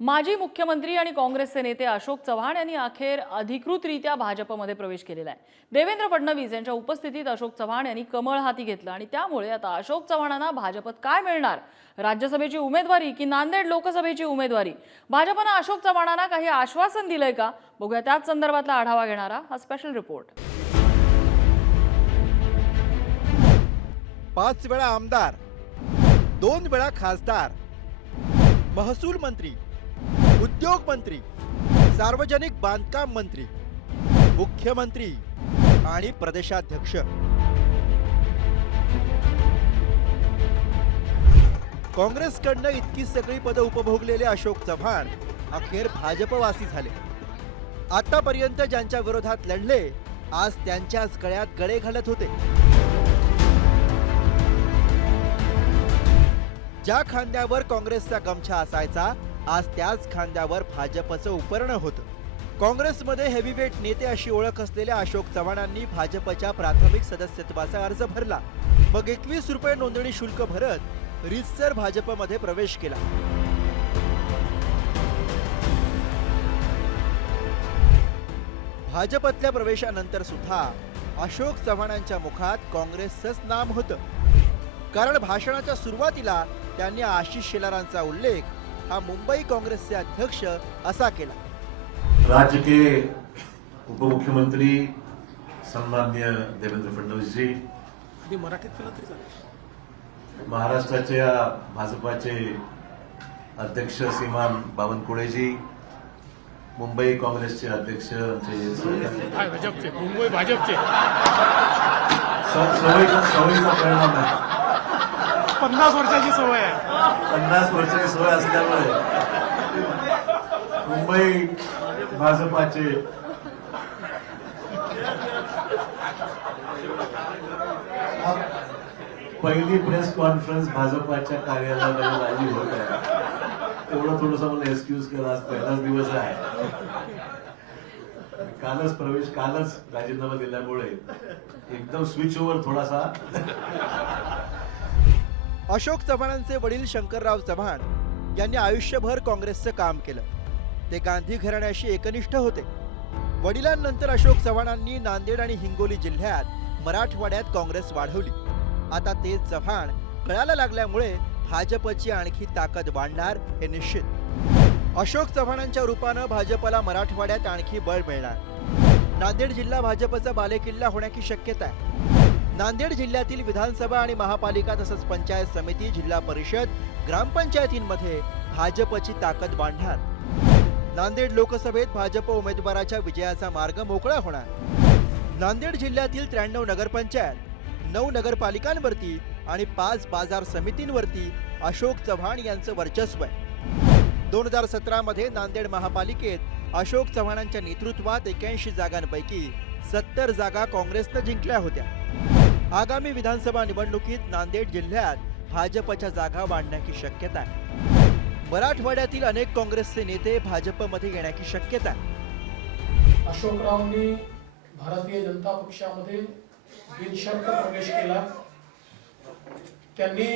माजी मुख्यमंत्री आणि काँग्रेसचे नेते अशोक चव्हाण यांनी अखेर अधिकृतरित्या भाजपमध्ये प्रवेश केलेला आहे. देवेंद्र फडणवीस यांच्या उपस्थितीत अशोक चव्हाण यांनी कमळ हाती घेतलं आणि त्यामुळे आता अशोक चव्हाणांना भाजपत काय मिळणार? राज्यसभेची उमेदवारी की नांदेड लोकसभेची उमेदवारी? भाजपनं अशोक चव्हाणांना काही आश्वासन दिलंय का? बघूया त्याच संदर्भातला आढावा घेणारा हा स्पेशल रिपोर्ट पाच वेळा आमदार दोन वेळा खासदार महसूल मंत्री. उद्योग मंत्री सार्वजनिक बांधकाम मंत्री मुख्यमंत्री आणि प्रदेशाध्यक्ष. काँग्रेसकडनं इतकी सगळी पदं उपभोगलेले अशोक चव्हाण अखेर भाजपवासी झाले. आतापर्यंत ज्यांच्या विरोधात लढले आज त्यांच्याच गळ्यात गळे घालत होते. ज्या खांद्यावर काँग्रेसचा गमछा असायचा आज त्याच खांद्यावर भाजपचं उपरणं होतं. काँग्रेसमध्ये हेवीवेट नेते अशी ओळख असलेल्या अशोक चव्हाणांनी भाजपच्या प्राथमिक सदस्यत्वाचा अर्ज भरला. मग एकवीस रुपये नोंदणी शुल्क भरत रितसर भाजपमध्ये प्रवेश केला. भाजपतल्या प्रवेशानंतर सुद्धा अशोक चव्हाणांच्या मुखात काँग्रेसचंच नाम होतं. कारण भाषणाच्या सुरुवातीला त्यांनी आशिष शेलारांचा उल्लेख हा मुंबई काँग्रेसचे अध्यक्ष असा केला. राज्य के उप मुख्यमंत्री सन्मान्य देवेंद्र फडणवीस जी आधी मराठीत केलं तरी चालेल. महाराष्ट्राच्या भाजपाचे अध्यक्ष श्रीमान बावनकुळेजी मुंबई काँग्रेसचे अध्यक्ष आमचे मुंबई भाजपचे. सवयीचा परिणाम आहे. पन्नास वर्षाची सवय आहे. पन्नास वर्षाची सवय असल्यामुळे मुंबई भाजपाचे. पहिली प्रेस कॉन्फरन्स भाजपाच्या कार्यालयाला आली होत आहे. तेवढं थोडस मला एक्सक्यूज करा आज पहिलाच दिवस आहे. कालच प्रवेश कालच राजीनामा दिल्यामुळे एकदम स्विच ओव्हर थोडासा. अशोक चव्हाणांचे वडील शंकरराव चव्हाण यांनी आयुष्यभर काँग्रेसचं काम केलं. ते गांधी घराण्याशी एकनिष्ठ होते. वडिलांनंतर अशोक चव्हाणांनी नांदेड आणि हिंगोली जिल्ह्यात मराठवाड्यात काँग्रेस वाढवली. आता ते चव्हाण कळायला लागल्यामुळे भाजपची आणखी ताकद वाढणार हे निश्चित. अशोक चव्हाणांच्या रूपानं भाजपला मराठवाड्यात आणखी बळ मिळणार. नांदेड जिल्हा भाजपचा बालेकिल्ला होण्याची शक्यता आहे. नांदेड जिल्ह्यातील विधानसभा आणि महापालिका तसंच पंचायत समिती जिल्हा परिषद ग्रामपंचायतींमध्ये भाजपची ताकद वाढणार. नांदेड लोकसभेत भाजप उमेदवाराच्या विजयाचा मार्ग मोकळा होणार. नांदेड जिल्ह्यातील त्र्याण्णव नगरपंचायत नऊ नगरपालिकांवरती आणि पाच बाजार समितींवरती अशोक चव्हाण यांचं वर्चस्व आहे. दोन हजार सतरामध्ये नांदेड महापालिकेत अशोक चव्हाणांच्या नेतृत्वात एक्याऐंशी जागांपैकी सत्तर जागा काँग्रेसनं जिंकल्या होत्या. आगामी विधानसभा निवडणुकीत नांदेड जिल्ह्यात भाजपच्या जागा वाढण्याची शक्यता आहे. मराठवाड्यातील अनेक काँग्रेसचे नेते भाजपमध्ये येण्याची शक्यता आहे. अशोकरावनी भारतीय जनता पक्षामध्ये बिनशर्त प्रवेश केला. त्यांनी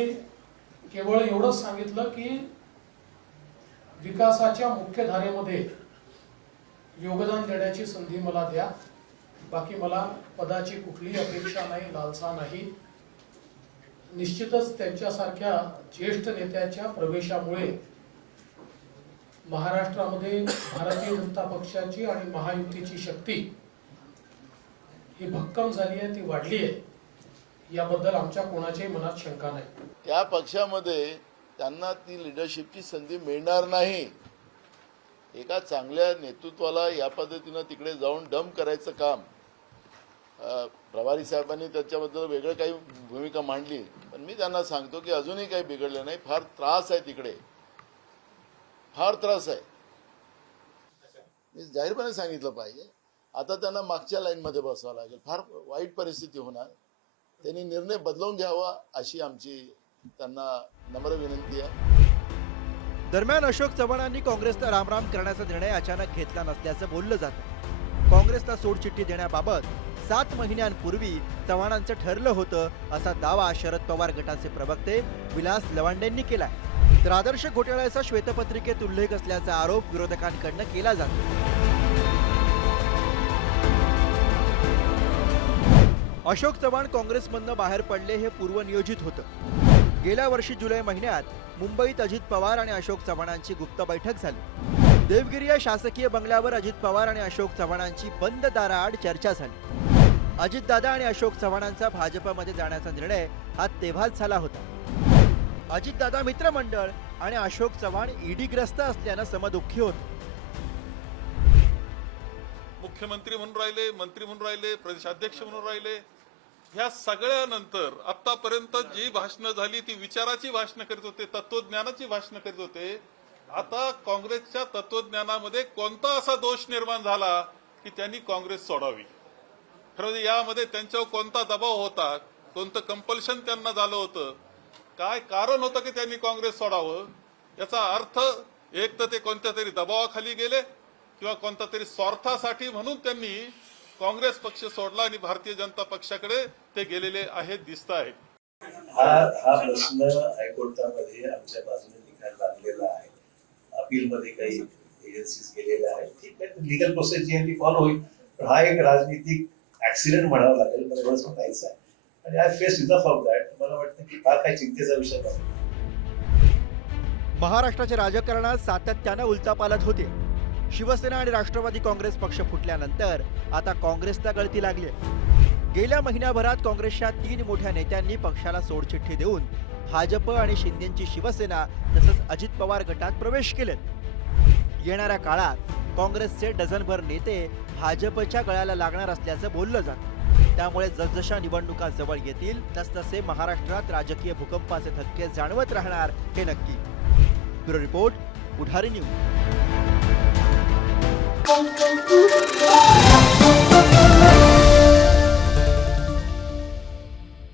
केवळ एवढंच सांगितलं की विकासाच्या मुख्य धारेमध्ये योगदान देण्याची संधी मला द्या. बाकी मला पदाची कुठलीही अपेक्षा नाही लालसा नाही. निश्चितच त्यांच्यासारख्या ज्येष्ठ नेत्याच्या प्रवेशामुळे महाराष्ट्रामध्ये भारतीय जनता पक्षाची आणि महायुतीची शक्ती ही भक्कम झाली आहे ती वाढली आहे. याबद्दल आमच्या कोणाच्याही मनात शंका नाही. त्या पक्षामध्ये त्यांना ती लिडरशिपची संधी मिळणार नाही. एका चांगल्या नेतृत्वाला या पद्धतीनं तिकडे जाऊन डम करायचं काम प्रभारी साहेबांनी त्याच्याबद्दल वेगळं काही भूमिका मांडली. पण मी त्यांना सांगतो की अजूनही काही बिघडलं नाही. फार त्रास आहे तिकडे. फार त्रास आहे. मी जाहीरपणे सांगितलं पाहिजे. आता त्यांना मागच्या लाईनमध्ये बसावं लागेल. फार वाईट परिस्थिती होणार. त्यांनी निर्णय बदलवून घ्यावा अशी आमची त्यांना नम्र विनंती आहे. दरम्यान अशोक चव्हाणांनी काँग्रेसला रामराम करण्याचा निर्णय अचानक घेतला नसल्याचं बोललं जातं. काँग्रेसला सोडचिठ्ठी देण्याबाबत सात महिन्यांपूर्वी चव्हाणांचं ठरलं होतं असा दावा शरद पवार गटाचे प्रवक्ते विलास लवांडेंनी केलाय. तर आदर्श घोटाळ्याचा श्वेतपत्रिकेत उल्लेख असल्याचा आरोप विरोधकांकडनं केला जातो. अशोक चव्हाण काँग्रेसमधनं बाहेर पडले हे पूर्वनियोजित होतं. गेल्या वर्षी जुलै महिन्यात मुंबईत अजित पवार आणि अशोक चव्हाणांची गुप्त बैठक झाली. देवगिरी या शासकीय बंगल्यावर अजित पवार आणि अशोक चव्हाणांची बंद दाराआड चर्चा झाली. अजितदादा आणि अशोक चव्हाणांचा भाजपमध्ये जाण्याचा निर्णय हा तेव्हाच झाला होता. अजितदादा मित्रमंडळ आणि अशोक चव्हाण ईडीग्रस्त असल्यानं समदुःखी होते. मुख्यमंत्री म्हणून राहिले मंत्री म्हणून राहिले प्रदेशाध्यक्ष म्हणून राहिले ह्या सगळ्यानंतर आतापर्यंत जी भाषणं झाली ती विचाराची भाषणं करीत होते तत्वज्ञानाची भाषणं करीत होते आता काँग्रेसच्या तत्वज्ञानामध्ये कोणता असा दोष निर्माण झाला की त्यांनी काँग्रेस सोडावी? खरं म्हणजे यामध्ये त्यांच्यावर कोणता दबाव होता कोणतं कंपल्शन त्यांना झालं होतं काय कारण होतं की त्यांनी काँग्रेस सोडावं? याचा अर्थ एक तर ते कोणत्या तरी दबावाखाली गेले किंवा कोणत्या तरी स्वार्थासाठी म्हणून त्यांनी काँग्रेस पक्ष सोडला आणि भारतीय जनता पक्षाकडे ते गेलेले आहेत दिसत आहेत. हा हा प्रश्न हायकोर्टामध्ये आमच्या बाजूने अपील मध्ये काही एजन्सीज गेलेल्या आहेत. ठीक आहे लिगल प्रोसेस जी आहे ती फॉलो होईल. पण हा एक राजनीतिक ऍक्सिडेंट म्हणावा लागेल मला एवढंच म्हणायचं आहे. आणि I face enough of that मला वाटतं की फार काही चिंतेचा विषय नाही महाराष्ट्राच्या राजकारणात सातत्यानं उलथापालट होते. शिवसेना आणि राष्ट्रवादी काँग्रेस पक्ष फुटल्यानंतर आता काँग्रेसला गळती लागली गेल्या महिन्याभरात काँग्रेसच्या तीन मोठ्या नेत्यांनी पक्षाला सोडचिठ्ठी देऊन भाजप आणि शिंदेची शिवसेना तसंच अजित पवार गटात प्रवेश केलेत. येणाऱ्या काळात काँग्रेसचे डझनभर नेते भाजपच्या गळ्याला लागणार असल्याचं बोललं जातं. त्यामुळे जसजशा निवडणुका जवळ येतील तसतसे महाराष्ट्रात राजकीय भूकंपाचे धक्के जाणवत राहणार हे नक्की. Bureau report Pudhari news.